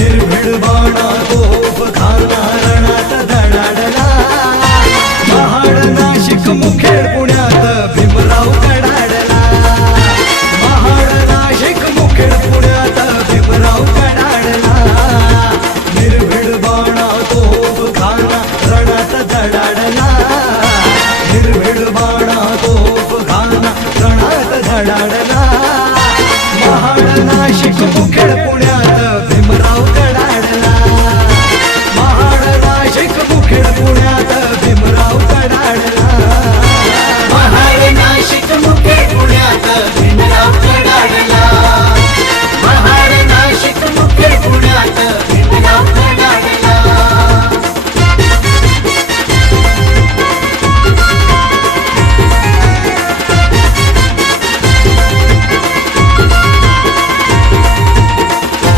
निर्भीड बाणा गोप घालना रणात धडाडला. महाड नाशिक मुखेड पुण्यात भीमराव कडाडला. महाड नाशिक मुखेड पुण्यात भीमराव कडाडला. निर्भीड बाणा गोप घालना रणात धडाडला. निर्भीड बाणा गोप घालना रणात धडाडला. नाशिक मुखेड पुण्यात